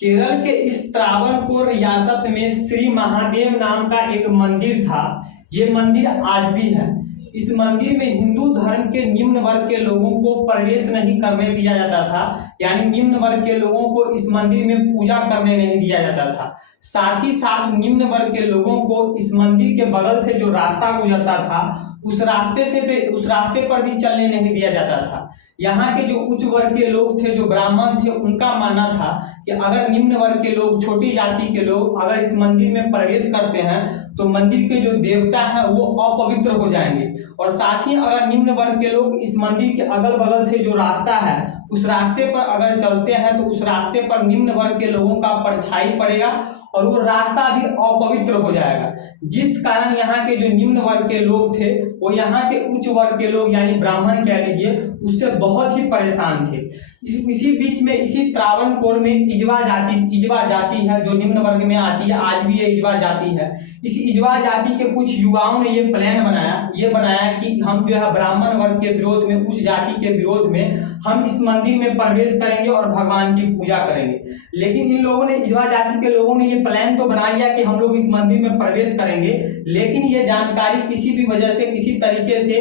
केरल के इस त्रावणकोर रियासत में श्री महादेव नाम का एक मंदिर था। ये मंदिर आज भी है। इस मंदिर में हिंदू धर्म के निम्न वर्ग के लोगों को प्रवेश नहीं करने दिया जाता था, यानी निम्न वर्ग के लोगों को इस मंदिर में पूजा करने नहीं दिया जाता था। साथ ही साथ निम्न वर्ग के लोगों को इस मंदिर के बगल से जो रास्ता गुजरता था उस रास्ते पर भी चलने नहीं दिया जाता था। यहाँ के जो उच्च वर्ग के लोग थे, जो ब्राह्मण थे, उनका मानना था कि अगर निम्न वर्ग के लोग, छोटी जाति के लोग अगर इस मंदिर में प्रवेश करते हैं तो मंदिर के जो देवता हैं वो अपवित्र हो जाएंगे। और साथ ही अगर निम्न वर्ग के लोग इस मंदिर के अगल बगल से जो रास्ता है उस रास्ते पर अगर चलते हैं तो उस रास्ते पर निम्न वर्ग के लोगों का परछाई पड़ेगा और वो रास्ता भी अपवित्र हो जाएगा। जिस कारण यहाँ के जो निम्न वर्ग के लोग थे वो यहाँ के उच्च वर्ग के लोग यानी ब्राह्मण कह लीजिए उससे बहुत ही परेशान थे। इसी बीच में इसी त्रावणकोर में इजवा जाति है जो निम्न वर्ग में आती है। आज भी ये इजवा जाति है। इस इजवा जाति के कुछ युवाओं ने ये प्लान बनाया कि हम जो है ब्राह्मण वर्ग के विरोध में, उस जाति के विरोध में हम इस मंदिर में प्रवेश करेंगे और भगवान की पूजा करेंगे। लेकिन इन लोगों ने, इजवा जाति के लोगों ने ये प्लान तो बना लिया कि हम लोग इस मंदिर में प्रवेश करेंगे, लेकिन ये जानकारी किसी भी वजह से, किसी तरीके से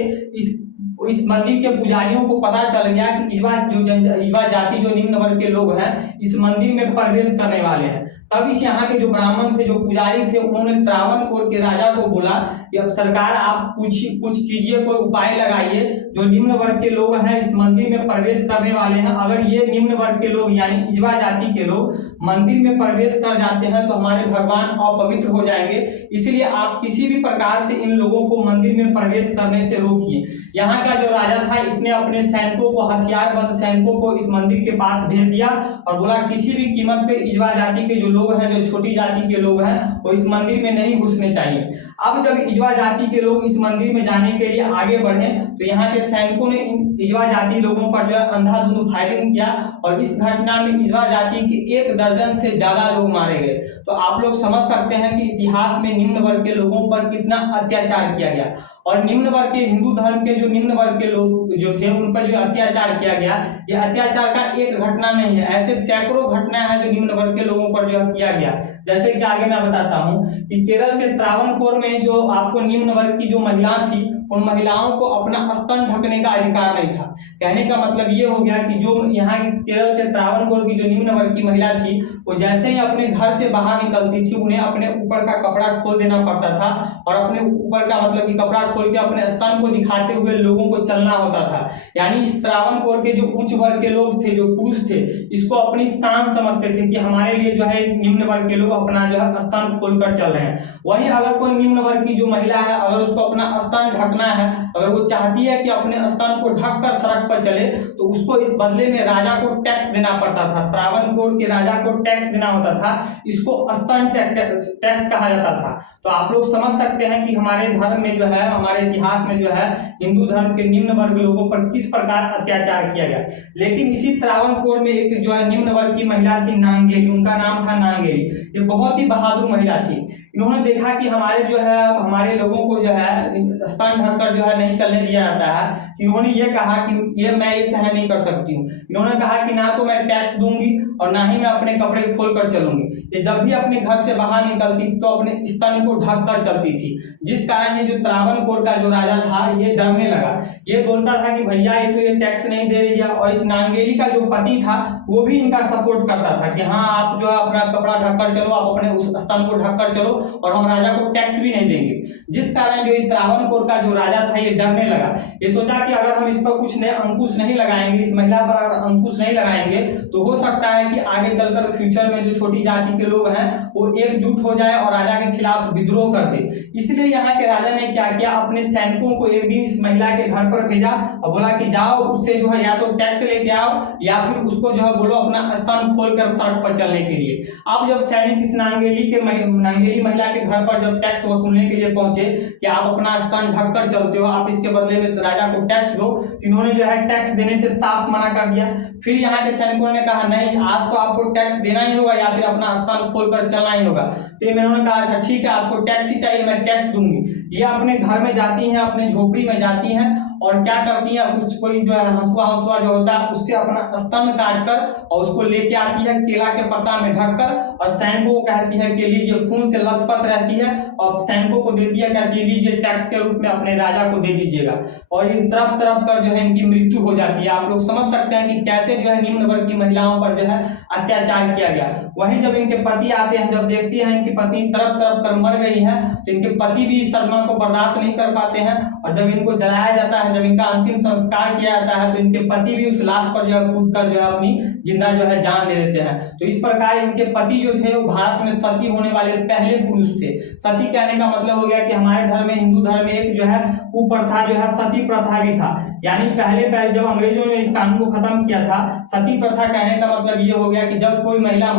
इस मंदिर के पुजारियों को पता चल गया कि इजवा जाति जो निम्न वर्ग के लोग हैं इस मंदिर में प्रवेश करने वाले हैं। तब इस यहाँ के जो ब्राह्मण थे, जो पुजारी थे, उन्होंने त्रावणकोर के राजा को बोला कि अब सरकार आप कुछ कीजिए, कोई उपाय लगाइए। जो निम्न वर्ग के लोग हैं इस मंदिर में प्रवेश करने वाले हैं, अगर ये निम्न वर्ग के लोग यानी इजवा जाति के लोग मंदिर में प्रवेश कर जाते हैं तो हमारे भगवान अपवित्र हो जाएंगे, इसलिए आप किसी भी प्रकार से इन लोगों को मंदिर में प्रवेश करने से रोकिए। यहाँ का जो राजा था इसने अपने सैनिकों को, हथियारबंद सैनिकों को इस मंदिर के पास भेज दिया और बोला किसी भी कीमत पे इजवा जाति के जो लोग हैं, जो छोटी जाति के लोग हैं, वो इस मंदिर में नहीं घुसने चाहिए। अब जब इजवा जाति के लोग इस मंदिर में जाने के लिए आगे बढ़े तो यहाँ के सैनिकों ने इन इजवा जाति लोगों पर जो है अंधाधुंध फायरिंग किया और इस घटना में इजवा जाति के 1 दर्जन से ज्यादा लोग मारे गए। तो आप लोग समझ सकते हैं कि इतिहास में निम्न वर्ग के लोगों पर कितना अत्याचार किया गया। और निम्न वर्ग के, हिंदू धर्म के जो निम्न वर्ग के लोग जो थे उन पर जो अत्याचार किया गया, ये अत्याचार का एक घटना नहीं है, ऐसे सैकड़ों घटनाएं हैं जो निम्न वर्ग के लोगों पर जो किया गया। जैसे कि आगे मैं बताता हूँ कि केरल के त्रावणकोर में जो आपको निम्न वर्ग की जो महिला थी, उन महिलाओं को अपना स्तन ढकने का अधिकार नहीं था। कहने का मतलब ये हो गया कि जो यहाँ की केरल के त्रावणकोर की जो निम्न वर्ग की महिला थी, वो जैसे ही अपने घर से बाहर निकलती थी उन्हें अपने ऊपर का कपड़ा खोल देना पड़ता था और अपने ऊपर का मतलब कि कपड़ा खोल के अपने स्तन को दिखाते हुए लोगों को चलना होता था। यानी इस त्रावणकोर के जो उच्च वर्ग के लोग थे, जो पुरुष थे, इसको अपनी शान समझते थे कि हमारे लिए जो है निम्न वर्ग के लोग अपना जो है स्तन खोलकर चल रहे हैं। वहीं अगर कोई निम्न वर्ग की जो महिला है, अगर उसको अपना स्तन ढकना है, अगर वो चाहती है कि अपने स्तन को ढककर सड़क पर चले, तो उसको इस बदले में राजा को टैक्स देना पड़ता था। त्रावणकोर के राजा को टैक्स देना होता था, इसको स्तन टैक्स कहा जाता था। तो आप लोग समझ सकते हैं कि हमारे धर्म में जो है, हमारे इतिहास में जो है, हिंदू धर्म के निम्न वर्ग लोगों पर किस प्रकार अत्याचार किया गया। लेकिन इसी त्रावणकोर में एक जो है निम्न वर्ग की महिला थी, नांगेली, उनका नाम था नांगेली। ये बहुत ही बहादुर महिला थी। इन्होंने देखा कि हमारे लोगों को जो है स्तन ढककर जो है नहीं चलने दिया जाता है। इन्होंने ये कहा कि मैं ये सहन नहीं कर सकती हूँ। इन्होंने कहा कि ना तो मैं टैक्स दूंगी और ना ही मैं अपने कपड़े खोलकर चलूंगी। ये जब भी अपने घर से बाहर निकलती थी तो अपने स्तन को ढककर चलती थी, जिस कारण ये जो त्रावणकोर का जो राजा था ये डरने लगा। ये बोलता था कि भैया ये तो ये टैक्स नहीं दे रही है। और इस नांगेली का जो पति था वो भी इनका सपोर्ट करता था कि हाँ आप जो है अपना कपड़ा ढककर चलो, आप अपने उस स्तन को ढककर चलो और हम राजा को टैक्स भी नहीं देंगे। जिस कारण जो त्रावणकोर का जो राजा था ये डरने लगा। ये सोचा कि अगर हम इस पर कुछ अंकुश नहीं लगाएंगे, इस महिला पर अगर अंकुश नहीं लगाएंगे तो हो सकता है कि आगे चलकर फ्यूचर में जो छोटी जाति के लोग हैं वो एकजुट हो जाए और राजा के खिलाफ विद्रोह कर दे। इसलिए यहाँ के राजा ने क्या किया, अपने सैनिकों को एक दिन इस महिला के घर पर भेजा और बोला कि जाओ उससे जो है या तो टैक्स लेके आओ या फिर उसको जो है बोलो अपना स्तन खोलकर सड़क पर चलने के लिए। अब जब सैनिक इस नांगेली महिला के घर पर जब टैक्स वसूलने के लिए पहुंचे कि आप अपना स्तन ढककर चलते हो, आप इसके बदले में राजा को टैक्स दो, इन्होंने जो है टैक्स देने से साफ मना कर दिया। फिर यहाँ के सैनिकों ने कहा नहीं, आज तो आपको टैक्स देना ही होगा या फिर अपना स्तन खोलकर चलना ही होगा। तो इन्होंने कहा अच्छा ठीक है, आपको टैक्स ही चाहिए, मैं टैक्स दूंगी। ये अपने घर में जाती हैं, अपने झोपड़ी में जाती हैं और क्या करती है, कुछ कोई जो है हंसुआ हंसुआ जो होता है उससे अपना स्तन काट कर और उसको लेके आती है केला के पत्ता में ढककर, और सैनिकों को कहती है कि लीजिए, खून से लथपथ रहती है और सैनिकों को देती है, कहती है लीजिए टैक्स के रूप में अपने राजा को दे दीजिएगा, और ये तरफ तरफ कर जो है इनकी मृत्यु हो जाती है। आप लोग समझ सकते हैं कि कैसे जो है निम्न वर्ग की महिलाओं पर जो है अत्याचार किया गया। वहीं जब इनके पति आते हैं, जब देखते हैं इनकी पत्नी तरफ तरफ कर मर गई है, तो इनके पति भी इस सदमा को बर्दाश्त नहीं कर पाते हैं, और जब इनको जलाया जाता है, जब इनका अंतिम संस्कार किया जाता है, तो इनके पति भी उस लाश पर जो है कूद कर जो है अपनी जिंदा जो है जान दे देते हैं। तो इस प्रकार इनके पति जो थे वो भारत में सती होने वाले पहले पुरुष थे। सती कहने का मतलब हो गया कि हमारे धर्म में, हिंदू धर्म में एक जो है कुप्रथा जो है सती प्रथा भी था, यानी पहले जब अंग्रेजों ने इस कानून को खत्म किया था, सती प्रथा कहने का मतलब ये हो गया कि जब कोई महिला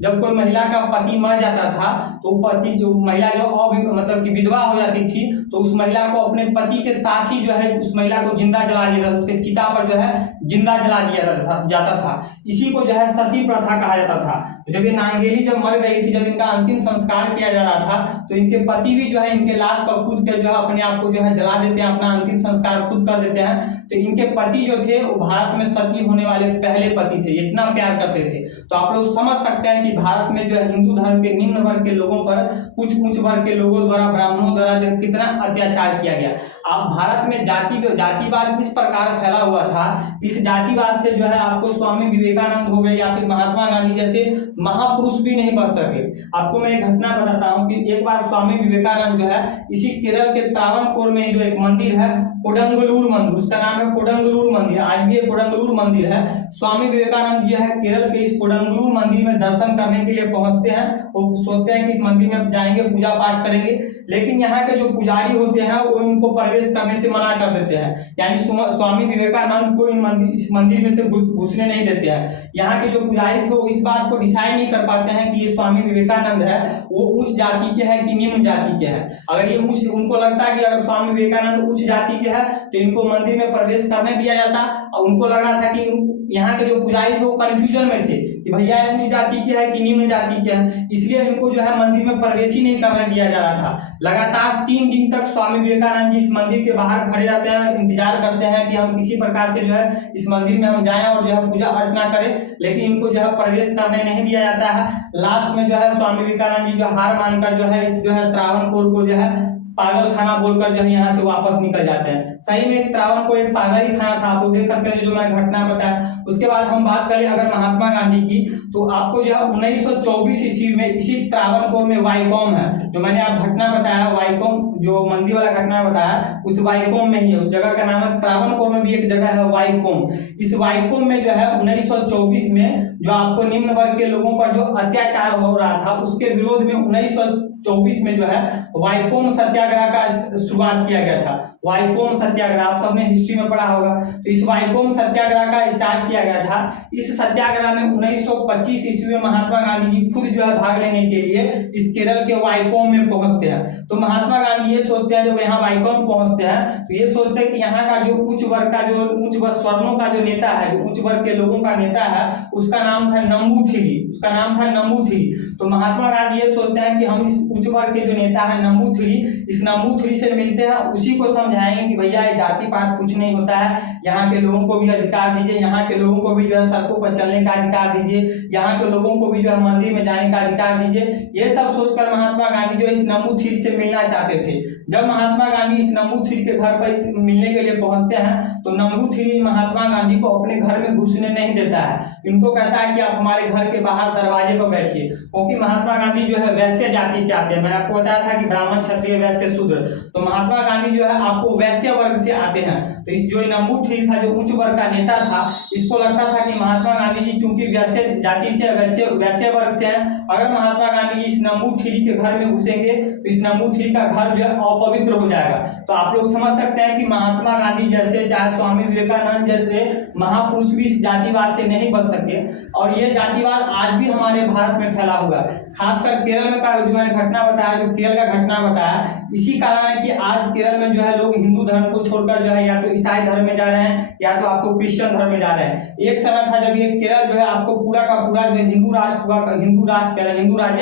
जब कोई महिला का पति मर जाता था, तो पति जो महिला जो मतलब कि विधवा हो जाती थी, तो उस महिला को अपने पति के साथ ही जो है उस महिला को जिंदा जला दिया जाता, उसके चिता पर जो है जिंदा जला दिया जाता था। इसी को जो है सती प्रथा कहा जाता था। जब ये नांगेली जब मर गई थी, जब इनका अंतिम संस्कार किया जा रहा था, तो इनके पति भी जो है इनके लाश पर कूद कर जो है अपने आप को जो है जला देते हैं, अपना अंतिम संस्कार खुद कर देते हैं। तो इनके पति जो थे वो भारत में सती होने वाले पहले पति थे, इतना प्यार करते थे। तो आप लोग समझ सकते हैं कि भारत में जो है हिंदू धर्म के निम्न वर्ग के लोगों पर, कुछ उच्च वर्ग के लोगों द्वारा, ब्राह्मणों द्वारा जो है कितना अत्याचार किया गया। आप भारत में जातिवाद इस प्रकार फैला हुआ था, इस जातिवाद से जो है आपको स्वामी विवेकानंद हो गए या फिर महात्मा गांधी जैसे महापुरुष भी नहीं बच सके। आपको मैं एक घटना बताता हूं कि एक बार स्वामी विवेकानंद जो है इसी केरल के त्रावणकोर में जो एक मंदिर है कोडंगलूर मंदिर, उसका नाम है कोडंगलूर मंदिर, आज भी एक कोडंगलूर मंदिर है। स्वामी विवेकानंद जो है केरल के इस कोडंगलूर मंदिर में दर्शन करने के लिए पहुंचते हैं। वो सोचते हैं कि इस मंदिर में जाएंगे, पूजा पाठ करेंगे, लेकिन यहाँ के जो पुजारी होते हैं वो इनको प्रवेश करने से मना कर देते हैं, यानी स्वामी विवेकानंद को इस मंदिर में से घुसने नहीं देते हैं। यहाँ के जो पुजारी थे वो इस बात को डिसाइड नहीं कर पाते हैं कि ये स्वामी विवेकानंद है वो उच्च जाति के हैं कि निम्न जाति के हैं। अगर ये उनको लगता है कि अगर स्वामी विवेकानंद उच्च जाति के है तो इनको मंदिर में प्रवेश करने दिया जाता, और उनको लग रहा था कि यहाँ के जो पुजारी थे वो कंफ्यूजन में थे कि भैया उच्च जाति के है कि निम्न जाति के है, इसलिए इनको जो है मंदिर में प्रवेश ही नहीं करने दिया जा रहा था। लगातार 3 दिन तक स्वामी विवेकानंद जी इस मंदिर के बाहर खड़े रहते हैं, इंतजार करते हैं कि हम किसी प्रकार से जो है इस मंदिर में हम जाएं और जो है पूजा अर्चना करें, लेकिन इनको जो है प्रवेश करने नहीं दिया जाता है। लास्ट में जो है स्वामी विवेकानंद जी जो हार मानकर जो है इस जो है त्रावणकोर को जो है पागल खाना बोलकर जो है यहाँ से वापस निकल जाते हैं। सही में त्रावणकोर एक पागल ही खाना था, आप लोग देख सकते हैं जो मैंने घटना बताया। उसके बाद हम बात करें अगर महात्मा गांधी की, तो आपको जो है 1924 ईस्वी में इसी त्रावणकोर में वाईकोम है, जो मैंने आप घटना बताया वाईकोम, जो मंदिर वाला घटना बताया उस वाईकोम में ही है, उस जगह का नाम है त्रावणकोर में भी एक जगह है वाईकोम। इस वाईकोम में जो है 1924 में जो आपको निम्न वर्ग के लोगों पर जो अत्याचार हो रहा था उसके विरोध में 1924 में जो है वाईकोम सत्याग्रह का शुरुआत किया गया था। वाईकोम सत्याग्रह आप सबने हिस्ट्री में पढ़ा होगा। तो इस वाईकोम सत्याग्रह का स्टार्ट किया गया था। इस सत्याग्रह में 1925 ईस्वी में महात्मा गांधी जी खुद जो है भाग लेने के लिए इस केरल के वाईकोम में पहुंचते हैं। तो महात्मा गांधी ये सोचते हैं, जब यहाँ वाईकोम पहुंचते हैं तो ये सोचते हैं कि यहाँ का जो उच्च वर्ग का जो उच्च वर्ग स्वर्णों का जो नेता है, जो उच्च वर्ग के लोगों का नेता है, उसका नाम था नंबूथिरी। तो महात्मा गांधी ये सोचते हैं कि हम इस उच्च वर्ग के जो नेता है नंबूथिरी, इस नंबूथिरी से मिलते हैं, उसी को समझाएंगे कि भैया ये जाति पात कुछ नहीं होता है, यहाँ के लोगों को भी अधिकार दीजिए, यहाँ के लोगों को भी जो है सड़कों पर चलने का अधिकार दीजिए, यहाँ के लोगों को भी जो है मंदिर में जाने का अधिकार दीजिए। ये सब सोचकर महात्मा गांधी जो इस नंबूथिरी से मिलना चाहते थे। जब महात्मा गांधी इस नंबूथिरी के घर पर मिलने के लिए पहुंचते हैं तो नंबूथिरी महात्मा गांधी को अपने घर में घुसने नहीं देता है। इनको कहता है कि आप हमारे घर के बाहर दरवाजे पर बैठिए, क्योंकि महात्मा गांधी जो है वैश्य जाति से आते हैं। मैंने आपको बताया था कि ब्राह्मण, क्षत्रिय, वैश्य, शूद्र, तो महात्मा गांधी जो है आपको वैश्य वर्ग से आते हैं। तो इस जो नंबूथिरी था, जो उच्च वर्ग का नेता था, इसको लगता था कि महात्मा गांधी जी चूंकि वैश्य जाति से, वैश्य वर्ग से हैं, अगर महात्मा गांधी जी इस नंबूथिरी के घर में घुसेंगे तो इस नंबूथिरी का घर जो है अपवित्र हो जाएगा। तो आप लोग समझ सकते हैं कि महात्मा गांधी जैसे, चाहे स्वामी विवेकानंद जैसे महापुरुष भी इस जातिवाद से नहीं बच सके, और ये जातिवाद आज भी हमारे भारत में फैला हुआ है। खासकर केरल में का जो मैंने घटना बताया, जो केरल का घटना बताया, इसी कारण है कि आज केरल में जो है लोग हिंदू धर्म को छोड़कर जो है या तो ईसाई धर्म में जा रहे हैं या तो आपको क्रिश्चियन धर्म में जा रहे हैं। एक समय था जब ये केरल जो है आपको पूरा का पूरा जो है हिंदू राज्य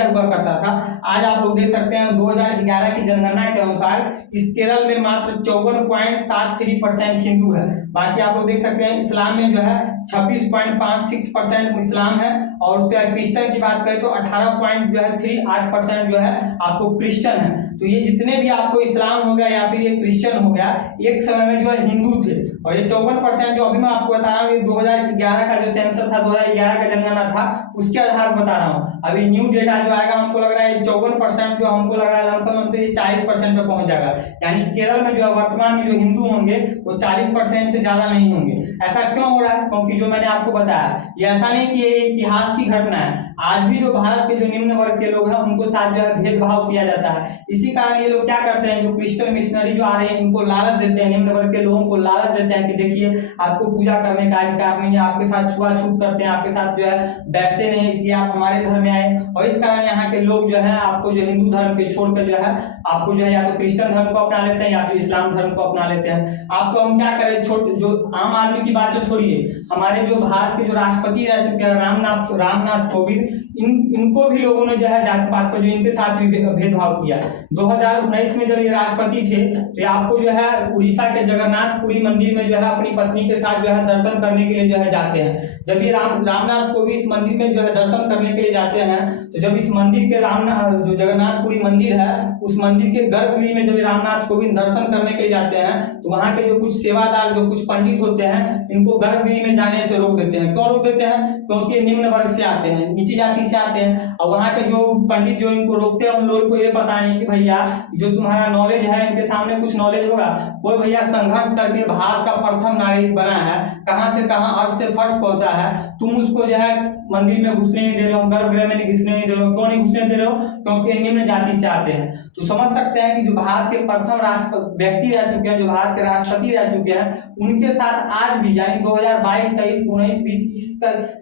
हुआ करता था। आज आप लोग देख सकते हैं 2011 की जनगणना के अनुसार अनुसार इस केरल में मात्र 54.73% हिंदू है। बाकी आप लोग देख सकते हैं इस्लाम में जो है 26.56% इस्लाम है, और उसके बाद क्रिश्चियन की बात करें तो 18.38% जो है आपको क्रिश्चियन है। तो ये जितने भी आपको इस्लाम हो गया या फिर ये क्रिश्चियन हो गया, एक समय में जो है हिंदू थे। और ये 54% जो अभी मैं आपको बता रहा हूँ, ये 2011 का जो सेंसस था, 2011 का जनगणना था, उसके आधार पर बता रहा हूँ। अभी न्यू डेटा जो आएगा हमको लग रहा है 54%, जो हमको लग रहा है लमसम से 40% पे पहुंच जाएगा। यानी केरल में जो है वर्तमान में जो हिंदू होंगे वो 40% से ज्यादा नहीं होंगे। ऐसा क्यों हो रहा है? क्योंकि जो मैंने आपको बताया, ये ऐसा नहीं कि ये इतिहास की घटना है। आज भी जो भारत के जो निम्न वर्ग के लोग हैं उनको साथ जो है भेदभाव किया जाता है। इसी कारण ये लोग क्या करते हैं, जो क्रिश्चियन मिशनरी जो आ रहे हैं इनको लालच देते हैं, निम्न वर्ग के लोगों को लालच देते हैं कि देखिए आपको पूजा करने का अधिकार नहीं है, आपके साथ छुआछूत करते हैं, आपके साथ जो है बैठते नहीं, इसलिए आप हमारे धर्म में आए। और इस कारण यहाँ के लोग जो है आपको जो हिंदू धर्म के छोड़कर जो है आपको जो है या तो क्रिश्चियन धर्म को अपना लेते हैं या फिर इस्लाम धर्म को अपना लेते हैं। आपको हम क्या करें, जो आम आदमी की बात जो छोड़िए, हमारे जो भारत के जो राष्ट्रपति रह चुके हैं रामनाथ कोविंद, इनको भी लोगों ने जो है जाति पात पर जो इनके साथ भी भेदभाव किया। 2019 में जब ये राष्ट्रपति थे तो आपको जो है उड़ीसा के जगन्नाथपुरी मंदिर में जो है अपनी पत्नी के साथ जो है दर्शन करने के लिए जो है जाते हैं। जब ये रामनाथ कोविंद इस मंदिर में जो है दर्शन करने के लिए जाते हैं, तो जब इस मंदिर के जो जगन्नाथपुरी मंदिर है उस मंदिर के गर्भगृह में जब रामनाथ कोविंद दर्शन करने के लिए जाते हैं, तो वहां के जो कुछ सेवादार जो कुछ पंडित होते हैं इनको गर्भगृह में जाने से रोक देते हैं। क्यों रोक देते हैं? क्योंकि निम्न वर्ग से आते हैं, नीची जाति से आते हैं। और वहां के जो पंडित जो इनको रोकते हैं उन लोगों को ये पता नहीं कि भैया जो तुम्हारा नॉलेज है इनके सामने कुछ नॉलेज होगा। वो भैया संघर्ष करके भारत का प्रथम नागरिक बना है, कहां से कहां अर्थ से फर्श पहुंचा है, तुम उसको जो है मंदिर में घुसने नहीं दे रहे हो, गर्भगृह में घुसने नहीं दे रहे हो। क्यों नहीं घुसने दे रहे हो? क्योंकि निम्न जाति से आते हैं। तो समझ सकते हैं कि जो भारत के प्रथम व्यक्ति रह चुके हैं, जो भारत के राष्ट्रपति रह चुके हैं, उनके साथ आज भी यानी 2022, 23, 19, 20 इस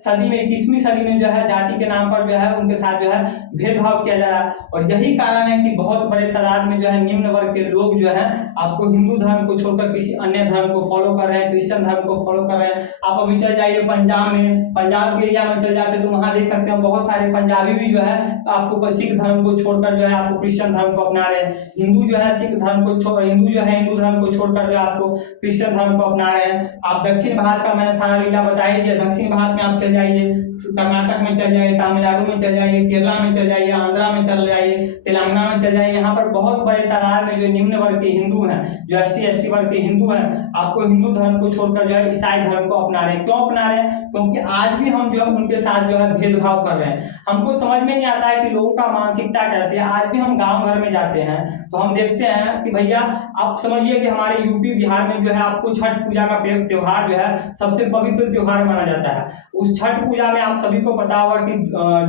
सदी में 21वीं सदी में जो है जाति के नाम पर जो है उनके साथ जो है भेदभाव किया जा रहा है। और यही कारण है कि बहुत बड़े तादाद में जो है निम्न वर्ग के लोग जो है आपको हिंदू धर्म को छोड़कर किसी अन्य धर्म को फॉलो कर रहे हैं, क्रिश्चियन धर्म को फॉलो कर रहे हैं। आप अभी चल जाइए पंजाब में, पंजाब के एरिया में चल जाते तो वहां देख सकते हैं बहुत सारे पंजाबी भी जो है आपको सिख धर्म को छोड़कर जो है आपको क्रिश्चियन धर्म को अपना रहे हैं। हिंदू जो है सिख धर्म को हिंदू धर्म को छोड़कर जो है आपको क्रिश्चियन धर्म को अपना रहे हैं। आप दक्षिण भारत का मैंने सारा लीला बताई दिया। दक्षिण भारत में आप चल जाइए, कर्नाटक में चल जाइए, तमिलनाडु में चल जाइए, केरला में चल जाइए, आंध्रा में चल जाइए, तेलंगाना में चल जाइए, यहाँ पर बहुत बड़े तादाद में जो निम्न वर्ग के हिंदू हैं, जो ST वर्ग के हिंदू हैं, आपको हिंदू धर्म को छोड़कर जो है ईसाई धर्म को अपना रहे हैं। क्यों अपना रहे हैं? क्योंकि आज भी हम जो है उनके साथ जो है भेदभाव कर रहे हैं। हमको समझ में नहीं आता है कि लोगों का मानसिकता कैसे है। आज भी हम गांव घर में जाते हैं तो हम देखते हैं कि भैया आप समझिए कि हमारे यूपी बिहार में जो है आपको छठ पूजा का त्योहार जो है सबसे पवित्र त्योहार माना जाता है। उस छठ पूजा में आप सभी को पता होगा कि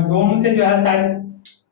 डोम से जो है शायद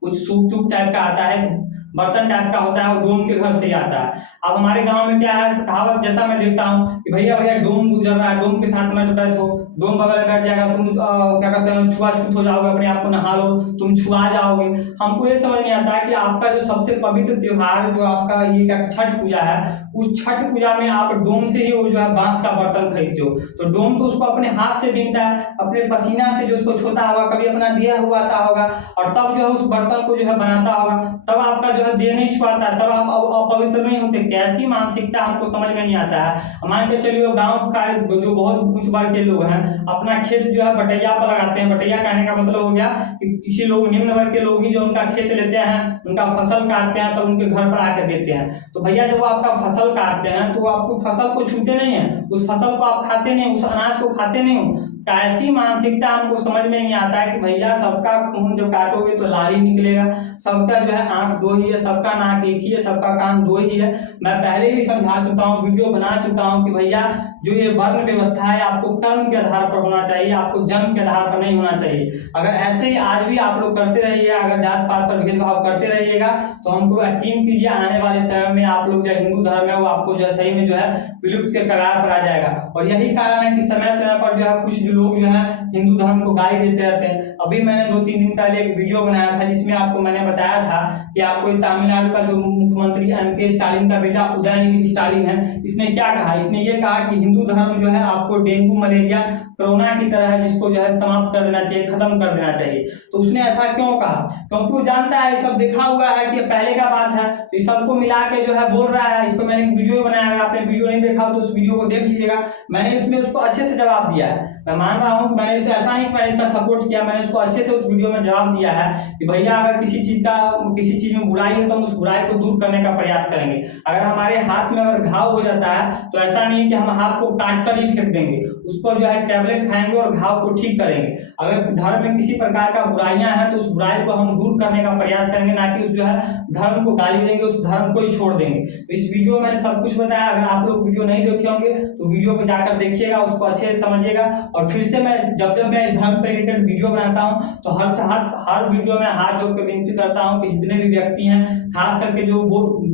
कुछ सूप टाइप का आता है, बर्तन टाइप का होता है, वो डोम के घर से ही आता है। अब हमारे गांव में क्या है कहावत जैसा मैं देखता हूँ कि भैया डोम गुजर रहा है, डोम के साथ में बैठ हो, डोम बगल में बैठ जाएगा, तुम क्या कहते हैं छुआछूत हो जाओगे, अपने आप को नहा लो, तुम छुआ जाओगे। हमको ये समझ में आता है कि आपका जो सबसे पवित्र त्योहार जो आपका ये क्या छठ पूजा है, उस छठ पूजा में आप डोम से ही वो जो है बांस का बर्तन खरीदते हो। तो डोम तो उसको अपने हाथ से बीनता है, अपने पसीना से जो उसको छोता होगा, कभी अपना दिया हुआ आता होगा, और तब जो है उस बर्तन को जो है बनाता होगा, तब आपका जो है देह नहीं छुआता, तब आप अपवित्र नहीं होते। कैसी मानसिकता हमको समझ में नहीं आता है। मान के चलिए गांव का जो बहुत उच्च वर्ग के लोग हैं अपना खेत जो है बटैया पर लगाते हैं। बटैया कहने का मतलब हो गया कि किसी लोग निम्न वर्ग के लोग ही जो उनका खेत लेते हैं, उनका फसल काटते हैं, तब उनके घर पर आकर देते हैं। तो भैया जब वो आपका फसल काटते हैं तो आपको फसल को छूते नहीं है, उस फसल को आप खाते नहीं, उस अनाज को खाते नहीं हो। कैसी मानसिकता हमको समझ में नहीं आता है कि भैया सबका खून जब काटोगे तो लाल ही निकलेगा, सबका जो है आंख दो ही है, सबका नाक एक ही है, सबका कान दो ही है। मैं पहले ही समझा चुका हूँ, वीडियो बना चुका हूँ कि भैया जो ये वर्ण व्यवस्था है आपको कर्म के आधार पर होना चाहिए, आपको जन्म के आधार पर नहीं होना चाहिए। अगर ऐसे ही आज भी आप लोग करते रहिए, अगर जात पात पर भेदभाव करते रहिएगा तो हमको यकीन कीजिए आने वाले समय में आप लोग जो हिंदू धर्म है वो आपको जो सही में जो है विलुप्त के कगार पर आ जाएगा। और यही कारण है कि समय समय पर जो है कुछ लोग जो है हिंदू धर्म को गाली देते रहते हैं। अभी मैंने 2-3 दिन पहले एक वीडियो बनाया था जिसमें आपको मैंने बताया था कि आपको तमिलनाडु का जो मुख्यमंत्री MK स्टालिन का बेटा उदयनिधि स्टालिन है, इसने क्या कहा, इसने ये कहा कि हिंदू धर्म जो है आपको डेंगू मलेरिया कोरोना की तरह है, जिसको जो है समाप्त कर देना चाहिए, खत्म कर देना चाहिए। तो उसने ऐसा क्यों कहा? क्योंकि वो जानता है, ये सब देखा हुआ है कि पहले का बात है, तो इस सबको मिला के जो है बोल रहा है। इस पर मैंने एक वीडियो बनाया, अगर आपने वीडियो नहीं देखा हो तो उस वीडियो को देख लीजिएगा। मैंने इसमें उसको अच्छे से जवाब दिया है। मैं मान रहा हूँ मैंने इसे ऐसा नहीं कि मैंने इसका सपोर्ट किया, मैंने उसको अच्छे से उस वीडियो में जवाब दिया है कि भैया अगर किसी चीज में बुराई है तो हम उस बुराई को दूर करने का प्रयास करेंगे। अगर हमारे हाथ में अगर घाव हो जाता है तो ऐसा नहीं है कि हम हाथ को काट कर ही फेंक देंगे, उसको जो है टैबलेट खाएंगे और घाव को ठीक करेंगे। अगर धर्म में किसी प्रकार का बुराइयां हैं तो उस बुराई को हम दूर करने का प्रयास करेंगे, ना कि उस जो है धर्म को गाली देंगे, उस धर्म को ही छोड़ देंगे। तो इस वीडियो में मैंने सब कुछ बताया। अगर आप लोग वीडियो नहीं देखे होंगे तो वीडियो को जाकर देखिएगा, उसको अच्छे से समझिएगा। और फिर से मैं जब मैं धर्म पे रिलेटेड वीडियो बनाता हूं तो हर वीडियो में हाथ जोड़ के विनती करता हूं कि जितने भी व्यक्ति हैं, खास करके जो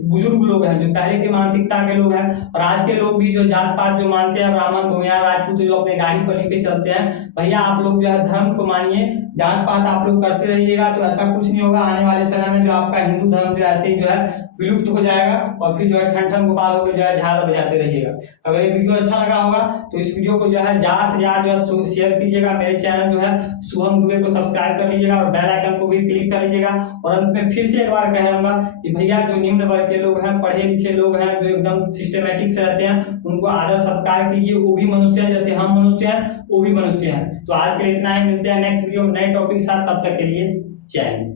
बुजुर्ग लोग हैं, जो पहले के मानसिकता के लोग हैं और आज के लोग भी जो जात पात जो मानते हैं, ब्राह्मण भूमिहार राजपूत जो अपने गाड़ी पर लेके चलते हैं, भैया आप लोग जो है धर्म को मानिए, जात पात आप लोग करते रहिएगा तो ऐसा कुछ नहीं होगा। आने वाले समय में जो आपका हिंदू धर्म जो ऐसे ही जो है विलुप्त हो जाएगा और फिर जो है ठन ठन गोपाल होकर जो है झाल बजाते रहिएगा। तो अगर ये वीडियो अच्छा लगा होगा तो इस वीडियो को जो है ज्यादा से ज्यादा जो है शेयर कीजिएगा। मेरे चैनल जो है शुभम दुबे को सब्सक्राइब कर लीजिएगा और बेल आइकन को भी क्लिक कर लीजिएगा। और अंत में फिर से एक बार कहूंगा कि भैया जो निम्न वर्ग के लोग हैं, पढ़े लिखे लोग हैं, जो एकदम सिस्टमेटिक से रहते हैं, उनको आदर सत्कार कीजिए। वो भी मनुष्य हैं, जैसे हम मनुष्य हैं वो भी मनुष्य हैं। तो आज के लिए इतना ही, मिलते हैं नेक्स्ट वीडियो में नए टॉपिक के साथ। तब तक के लिए जय हिंद।